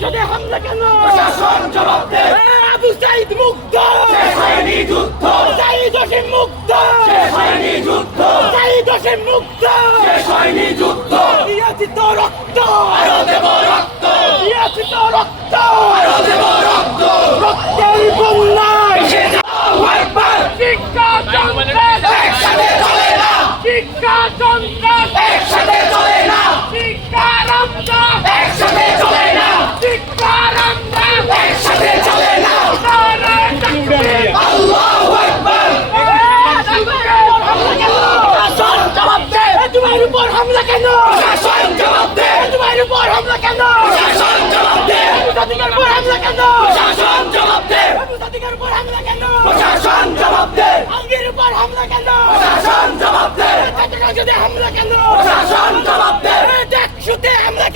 সংসদে হামলা কেন? প্রশাসন জবাব দে। আবু সাইদ মুক্ত, শেষ হয়নি যুদ্ধ, সাইদ হোসেন মুক্ত, শেষ হয়নি যুদ্ধ, সাইদ হোসেন মুক্ত। শেষ হয়নি যুদ্ধ। দিয়েছি তো রক্ত, আরো দেব রক্ত, দিয়েছি তো রক্ত, আরো দেব রক্ত। রক্তের বন্যায় এসে যাও একবার, শিক্ষা সন্ত্রাস, একসাথে চলে না, শিক্ষা সন্ত্রাস, একসাথে চলে না, শিক্ষা রমজান, একসাথে চলে না, শিক্ষা রমজান, একসাথে চলে না। নারে তাকবীর। আল্লাহু আকবার। প্রশাসন জবাব দে। তোমার উপর হামলা কেন? প্রশাসন জবাব দে, তোমার উপর হামলা কেন? প্রশাসন জবাব দে, মুজাদ্দিদের উপর হামলা কেন? প্রশাসন জবাব দে, মুজাদ্দিদের উপর হামলা কেন? প্রশাসন জবাব দে, আলগীর উপর হামলা কেন? প্রশাসন জবাব দে, চট্টগ্রামে হামলা কেন? প্রশাসন জবাব দে, দেখশুতে হামলা